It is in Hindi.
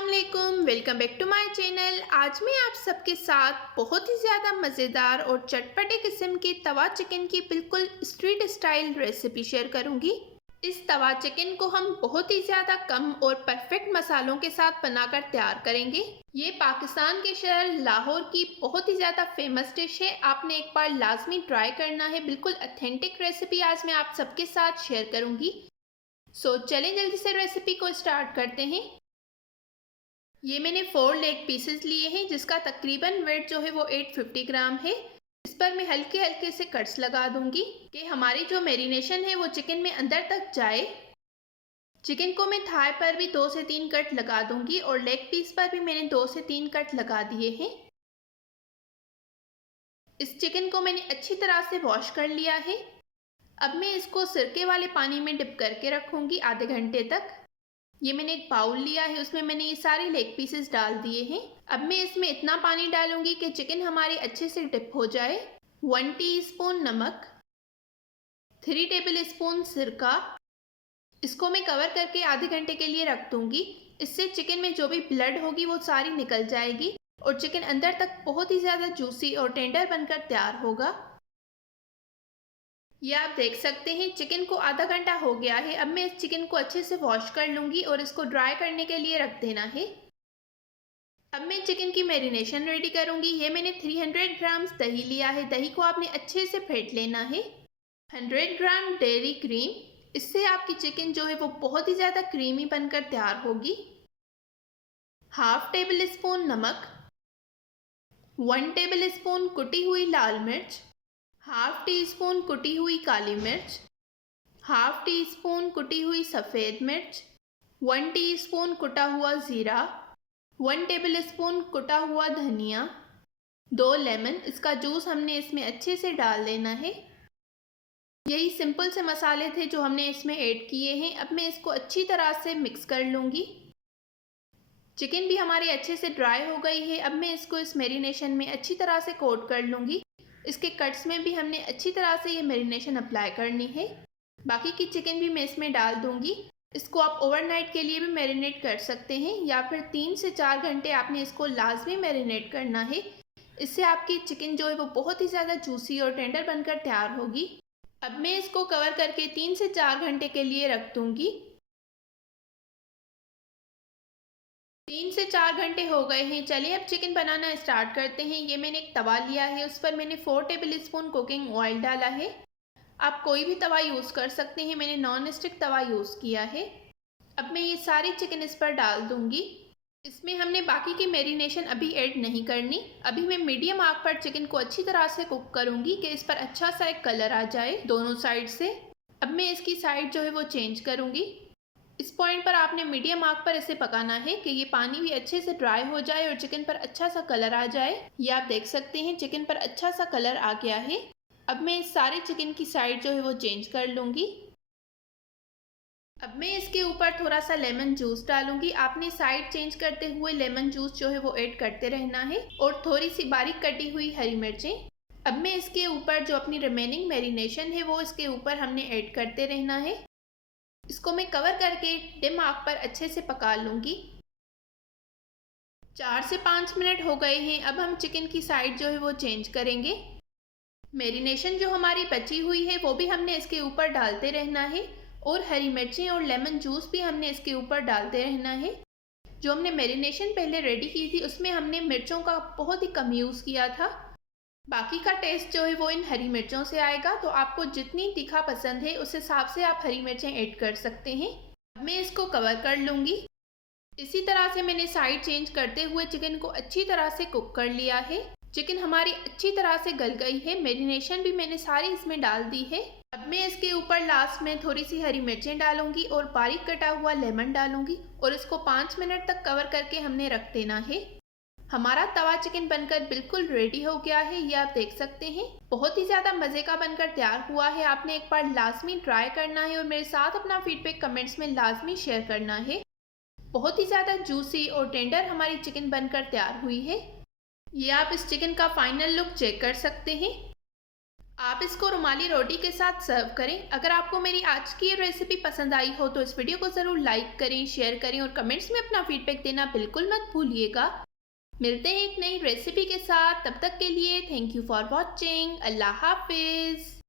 अस्सलाम welcome back to my channel. आज मैं आप सबके साथ बहुत ही ज़्यादा मज़ेदार और चटपटे किस्म की तवा चिकन की बिल्कुल स्ट्रीट स्टाइल रेसिपी शेयर करूंगी। इस तवा चिकन को हम बहुत ही ज़्यादा कम और परफेक्ट मसालों के साथ बनाकर तैयार करेंगे। ये पाकिस्तान के शहर लाहौर की बहुत ही ज़्यादा फेमस डिश है। आपने एक बार लाजमी ट्राई करना है। बिल्कुल ऑथेंटिक रेसिपी आज मैं आप सबके साथ शेयर करूंगी। सो चलें जल्दी से रेसिपी को स्टार्ट करते हैं। ये मैंने 4 लेग पीसेस लिए हैं जिसका तकरीबन वेट जो है वो 850 ग्राम है। इस पर मैं हल्के हल्के से कट्स लगा दूंगी कि हमारी जो मैरिनेशन है वो चिकन में अंदर तक जाए। चिकन को मैं थाई पर भी 2 से 3 कट लगा दूंगी और लेग पीस पर भी मैंने 2 से 3 कट लगा दिए हैं। इस चिकन को मैंने अच्छी तरह से वॉश कर लिया है। अब मैं इसको सिरके वाले पानी में डिप करके रखूंगी आधे घंटे तक। ये मैंने एक बाउल लिया है, उसमें मैंने ये सारे लेग पीसेस डाल दिए हैं। अब मैं इसमें इतना पानी डालूंगी कि चिकन हमारी अच्छे से डिप हो जाए। 1 टीस्पून नमक, 3 टेबल स्पून सिरका। इसको मैं कवर करके आधे घंटे के लिए रख दूंगी। इससे चिकन में जो भी ब्लड होगी वो सारी निकल जाएगी और चिकन अंदर तक बहुत ही ज़्यादा जूसी और टेंडर बनकर तैयार होगा। ये आप देख सकते हैं चिकन को आधा घंटा हो गया है। अब मैं इस चिकन को अच्छे से वॉश कर लूँगी और इसको ड्राई करने के लिए रख देना है। अब मैं चिकन की मैरिनेशन रेडी करूँगी। ये मैंने 300 ग्राम्स दही लिया है। दही को आपने अच्छे से फेंट लेना है। 100 ग्राम डेयरी क्रीम, इससे आपकी चिकन जो है वो बहुत ही ज़्यादा क्रीमी बनकर तैयार होगी। हाफ टेबल स्पून नमक, 1 टेबल स्पून कुटी हुई लाल मिर्च, हाफ टी स्पून कुटी हुई काली मिर्च, हाफ टी स्पून कुटी हुई सफ़ेद मिर्च, 1 टीस्पून कुटा हुआ ज़ीरा, 1 टेबल स्पून कुटा हुआ धनिया, 2 लेमन, इसका जूस हमने इसमें अच्छे से डाल लेना है। यही सिंपल से मसाले थे जो हमने इसमें ऐड किए हैं। अब मैं इसको अच्छी तरह से मिक्स कर लूँगी। चिकन भी हमारी अच्छे से ड्राई हो गई है। अब मैं इसको इस मैरिनेशन में अच्छी तरह से कोट कर लूँगी। इसके कट्स में भी हमने अच्छी तरह से ये मैरिनेशन अप्लाई करनी है। बाकी की चिकन भी मैं इसमें डाल दूंगी। इसको आप ओवरनाइट के लिए भी मैरिनेट कर सकते हैं या फिर 3 से 4 घंटे आपने इसको लाजमी मैरिनेट करना है। इससे आपकी चिकन जो है वो बहुत ही ज़्यादा जूसी और टेंडर बनकर तैयार होगी। अब मैं इसको कवर करके 3 से 4 घंटे के लिए रख दूंगी। 3 से 4 घंटे हो गए हैं। चलिए अब चिकन बनाना स्टार्ट करते हैं। ये मैंने एक तवा लिया है, उस पर मैंने 4 टेबल स्पून कुकिंग ऑयल डाला है। आप कोई भी तवा यूज़ कर सकते हैं, मैंने नॉन स्टिक तवा यूज़ किया है। अब मैं ये सारी चिकन इस पर डाल दूंगी। इसमें हमने बाकी की मैरिनेशन अभी ऐड नहीं करनी। अभी मैं मीडियम आग पर चिकन को अच्छी तरह से कुक करूँगी कि इस पर अच्छा सा एक कलर आ जाए दोनों साइड से। अब मैं इसकी साइड जो है वो चेंज करूँगी। इस पॉइंट पर आपने मीडियम आग पर इसे पकाना है कि ये पानी भी अच्छे से ड्राई हो जाए और चिकन पर अच्छा सा कलर आ जाए। ये आप देख सकते हैं चिकन पर अच्छा सा कलर आ गया है। अब मैं इस सारे चिकन की साइड जो है वो चेंज कर लूँगी। अब मैं इसके ऊपर थोड़ा सा लेमन जूस डालूंगी। आपने साइड चेंज करते हुए लेमन जूस जो है वो ऐड करते रहना है और थोड़ी सी बारीक कटी हुई हरी मिर्चें। अब मैं इसके ऊपर जो अपनी रिमेनिंग मैरिनेशन है वो इसके ऊपर हमने ऐड करते रहना है। इसको मैं कवर करके डिम आग पर अच्छे से पका लूँगी। 4 से 5 मिनट हो गए हैं। अब हम चिकन की साइड जो है वो चेंज करेंगे। मैरिनेशन जो हमारी बची हुई है वो भी हमने इसके ऊपर डालते रहना है और हरी मिर्चें और लेमन जूस भी हमने इसके ऊपर डालते रहना है। जो हमने मैरिनेशन पहले रेडी की थी उसमें हमने मिर्चों का बहुत ही कम यूज़ किया था। बाकी का टेस्ट जो है वो इन हरी मिर्चों से आएगा, तो आपको जितनी तीखा पसंद है उस हिसाब से आप हरी मिर्चें ऐड कर सकते हैं। अब मैं इसको कवर कर लूँगी। इसी तरह से मैंने साइड चेंज करते हुए चिकन को अच्छी तरह से कुक कर लिया है। चिकन हमारी अच्छी तरह से गल गई है। मैरिनेशन भी मैंने सारी इसमें डाल दी है। अब मैं इसके ऊपर लास्ट में थोड़ी सी हरी मिर्चें डालूंगी और बारीक कटा हुआ लेमन डालूंगी और इसको 5 मिनट तक कवर करके हमने रख देना है। हमारा तवा चिकन बनकर बिल्कुल रेडी हो गया है। ये आप देख सकते हैं बहुत ही ज़्यादा मज़े का बनकर तैयार हुआ है। आपने एक बार लाजमी ट्राई करना है और मेरे साथ अपना फीडबैक कमेंट्स में लाजमी शेयर करना है। बहुत ही ज़्यादा जूसी और टेंडर हमारी चिकन बनकर तैयार हुई है। ये आप इस चिकन का फाइनल लुक चेक कर सकते हैं। आप इसको रुमाली रोटी के साथ सर्व करें। अगर आपको मेरी आज की ये रेसिपी पसंद आई हो तो इस वीडियो को ज़रूर लाइक करें, शेयर करें और कमेंट्स में अपना फीडबैक देना बिल्कुल मत भूलिएगा। मिलते हैं एक नई रेसिपी के साथ, तब तक के लिए थैंक यू फॉर वॉचिंग। अल्लाह हाफिज़।